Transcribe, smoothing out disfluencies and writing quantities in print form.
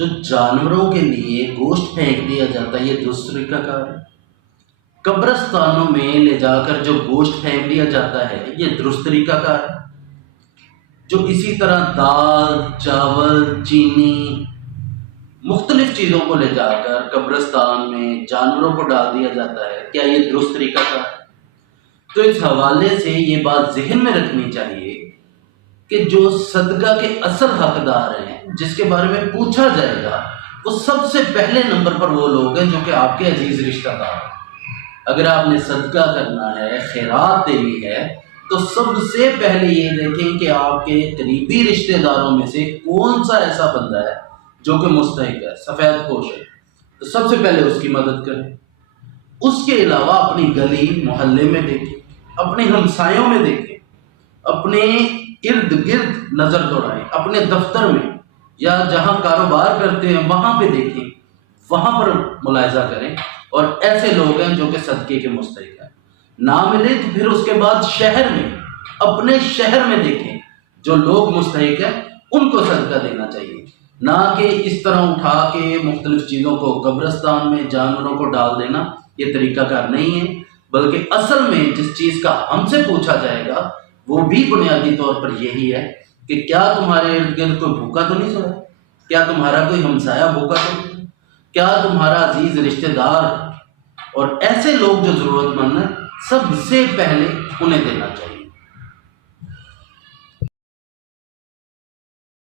جو جانوروں کے لیے گوشت پھینک دیا جاتا ہے یہ درست طریقہ کار ہے؟ قبرستانوں میں لے جا کر جو گوشت پھینک دیا جاتا ہے یہ درست طریقہ کار ہے؟ جو اسی طرح دال، چاول، چینی، مختلف چیزوں کو لے جا کر قبرستان میں جانوروں کو ڈال دیا جاتا ہے، کیا یہ درست طریقہ کار ہے؟ تو اس حوالے سے یہ بات ذہن میں رکھنی چاہیے کہ جو صدقہ کے اصل حقدار ہیں، جس کے بارے میں پوچھا جائے گا، وہ سب سے پہلے نمبر پر وہ لوگ ہیں جو کہ آپ کے عزیز رشتہ دار ہیں۔ اگر آپ نے صدقہ کرنا ہے، خیرات دینی ہے، تو سب سے پہلے یہ دیکھیں کہ آپ کے قریبی رشتہ داروں میں سے کون سا ایسا بندہ ہے جو کہ مستحق ہے، سفید پوش ہے، تو سب سے پہلے اس کی مدد کریں۔ اس کے علاوہ اپنی گلی محلے میں دیکھیں، اپنے ہمسایوں میں دیکھیں، اپنے ارد گرد نظر دوڑائیں، اپنے دفتر میں یا جہاں کاروبار کرتے ہیں وہاں پہ دیکھیں، وہاں پر ملاحظہ کریں، اور ایسے لوگ ہیں جو کہ صدقے کے مستحق ہیں۔ نہ ملے تو پھر اس کے بعد شہر میں، اپنے شہر میں دیکھیں جو لوگ مستحق ہیں ان کو صدقہ دینا چاہیے، نہ کہ اس طرح اٹھا کے مختلف چیزوں کو قبرستان میں جانوروں کو ڈال دینا۔ یہ طریقہ کار نہیں ہے، بلکہ اصل میں جس چیز کا ہم سے پوچھا جائے گا وہ بھی بنیادی طور پر یہی ہے کہ کیا تمہارے ارد گرد کوئی بھوکا تو نہیں سویا؟ کیا تمہارا کوئی ہمسایہ بھوکا تو نہیں؟ کیا تمہارا عزیز رشتہ دار اور ایسے لوگ جو ضرورت مند ہیں، سب سے پہلے انہیں دینا چاہیے۔